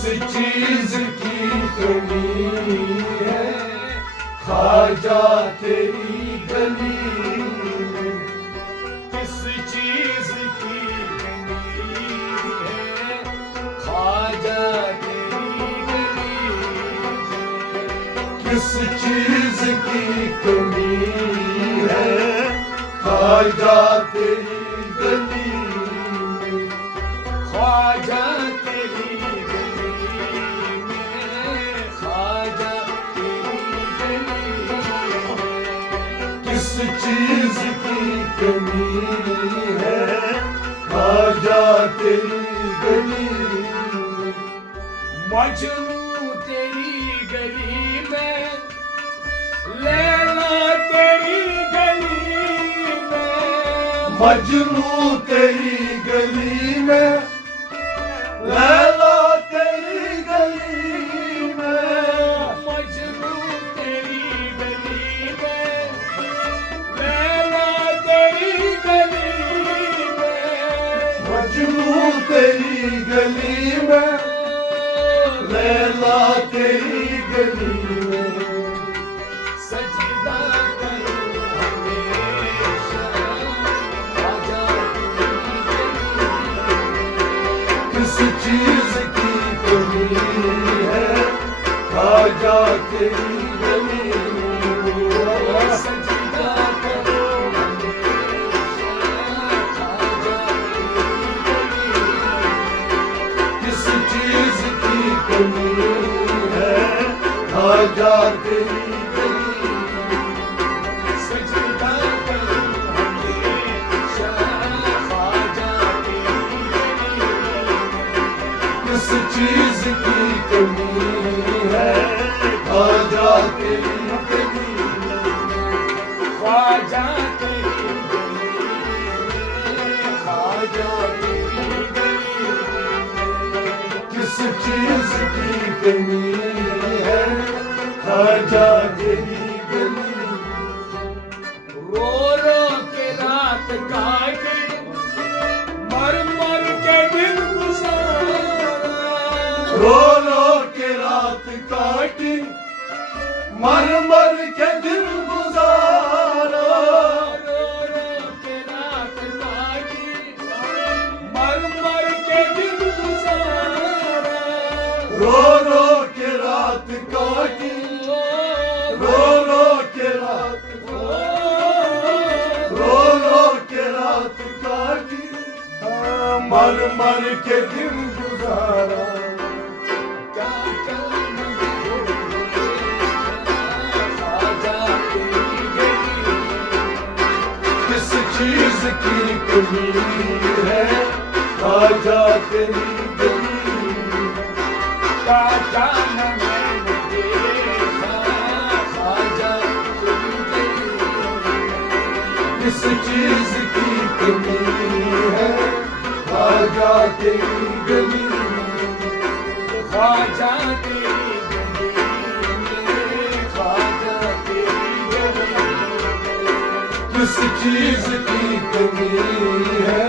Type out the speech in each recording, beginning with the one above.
کس چیز کی کمی ہے خواجہ تیری گلی میں، کس چیز کی کمی ہے خواجہ تیری گلی میں، کس چیز کی کمی ہے خواجہ تیری گلی میں، خواجہ تیری گلی میں، خواجہ تیری گلی میں، کس چیز کی کمی ہے خواجہ تیری گلی میں، مجنوں تیری گلی میں، لیلا تیری گلی میں، مجنوں تیری گلی میں، لیلا تیری گلی میں، مجنوں تیری گلی میں، لیلا تیری گلی میں، مجنوں تیری گلی میں، لیلا تیری گلی میں، سجدہ کروں ہمیشہ خواجہ تیری گلی میں، کس چیز کی کمی ہے خواجہ تیری گلی میں، سجدہ کروں ہمیشہ خواجہ تیری گلی میں، کس چیز کی کمی ہے خواجہ تیری گلی میں، سجدہ کروں ہمیشہ خواجہ تیری گلی میں، کس چیز کی کمی ہے خواجہ تیری گلی میں، خواجہ تیری گلی میں، خواجہ تیری گلی میں، کس چیز کی کمی ہے خواجہ تیری گلی میں، رو رو کے رات کاٹی، مر مر کے دن گزارا، رو رو کے رات کاٹی مر مر کے دن گزارا، رو رو کے رات کاٹی، مر مر کے دن گزارا، رو رو کے رات کاٹی، رو رو کے رات رو رو کے رات کاٹی، مر مر کے دن گزارا، کیا کیا خواجہ تیری گلی میں، کس چیز کی کمی ہے خواجہ تیری گلی میں، کیا جانا میں نے دیکھا خواجہ تیری گلی میں، کس چیز کی کمی ہے خواجہ تیری گلی میں، خواجہ تیری گلی میں، خواجہ تیری گلی میں، کس چیز کی کمی ہے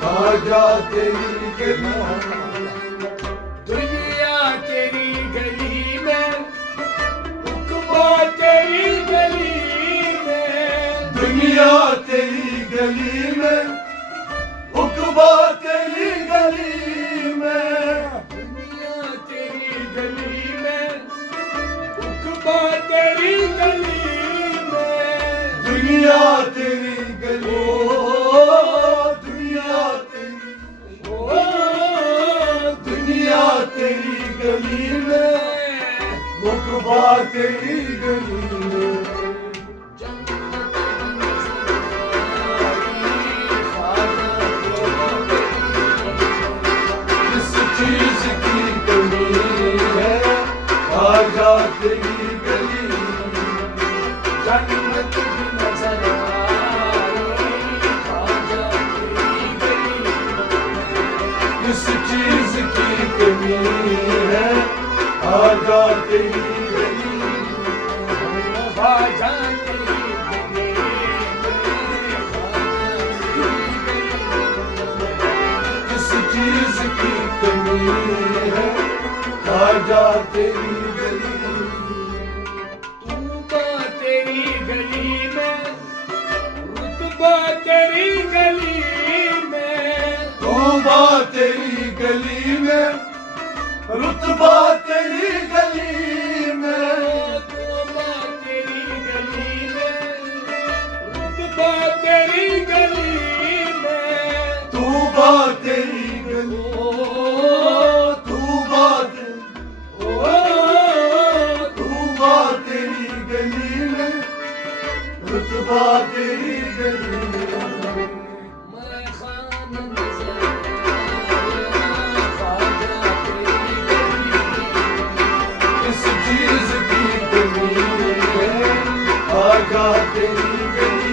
خواجہ تیری گلی میں، دنیا تیری گلی میں، عقبہ تیری گلی میں، دنیا تیری گلی میں، عقبہ تیری گلی میں، دنیا تیری گلی میں، عقبہ تیری گلی میں، دنیا تیری گلی، دنیا تیری، دنیا تیری گلی میں، عقبہ تیری گلی میں، کس چیز کی کمی ہے خواجہ تیری گلی میں، جنت بھی نظر آئی خواجہ تیری گلی میں، کس چیز کی کمی ہے خواجہ تیری گلی میں، خواجہ تیری گلی میں، خواجہ تیری گلی میں، کس چیز کی کمی ہے خواجہ تیری گلی طوبہ تیری گلی میں رتبہ تیری گلی میں طوبہ تیری گلی میں رتبہ تیری گلی میں طوبہ تیری گلی میں رتبہ تیری گلی میں طوبہ تیری گلی طوبہ طوبہ تیری گلی میں رتبہ تیری گلی میں میں خان نظر خواجہ تیری گلی اس چیز کی کمی ہے خواجہ تیری گلی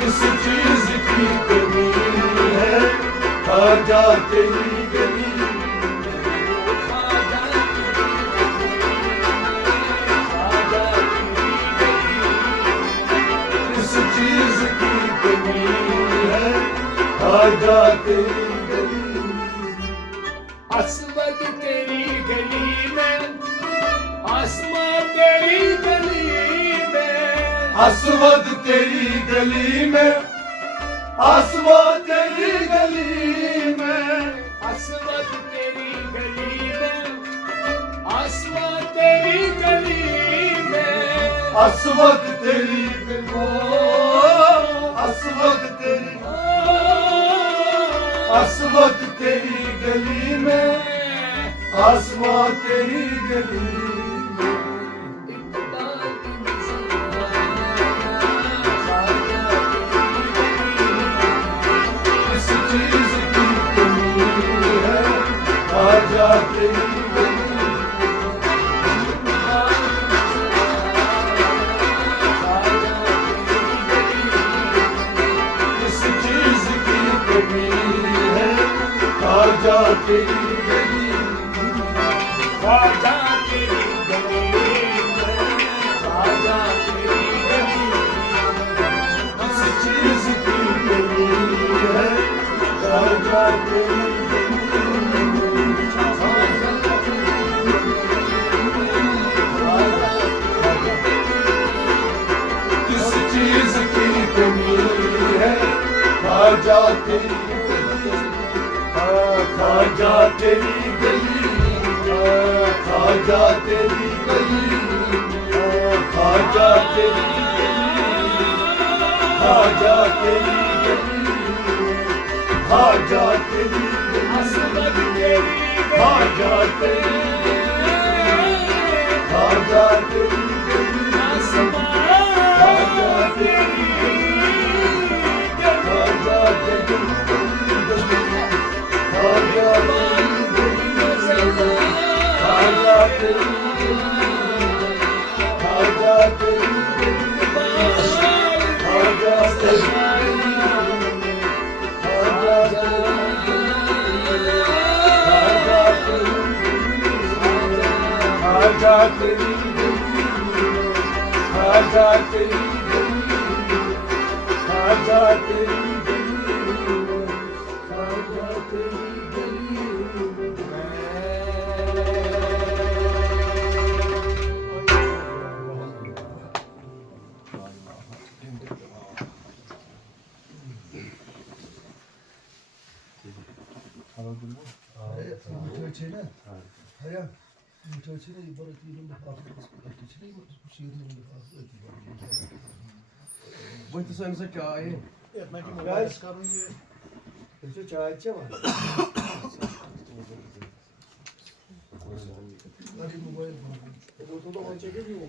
اس چیز کی کمی ہے خواجہ تیری گلی اس چیز کی کمی ہے خواجہ تیری گلی اسود تیری گلی میں آسماں تیری گلی میں اسود تیری گلی میں آسماں تیری گلی میں اسود تیری گلی میں آسماں تیری گلی میں اسود تیری گلی اسود تیری اسود تیری گلی میں آسماں تیری گلی میں اقبال کی نظر خواجہ تیری گلی اس چیز کی کمی ہے خواجہ تیری گلی اس چیز کی کمی ہے خواجہ تیری گلی خواجہ تیری گلی خواجہ تیری گلی اس چیز کی کمی ہے خواجہ تیری کس چیز کی کمی ہے خواجہ تیری گلی خواجہ تیری گلی خواجہ تیری گلی خواجہ تیری گلی خواجہ تیری گلی خواجہ تیری گلی اسود تیری خواجہ تیری خواجہ تیری گلی خواجہ تیری خواجہ تیری خواجہ تیری خواجہ تیری خواجہ تیری خواجہ تیری خواجہ تیری خواجہ تیری خواجہ تیری Bıktı sen çay. Guys, çay içemem. Hadi bu boyun. Ortada çekiyor mu?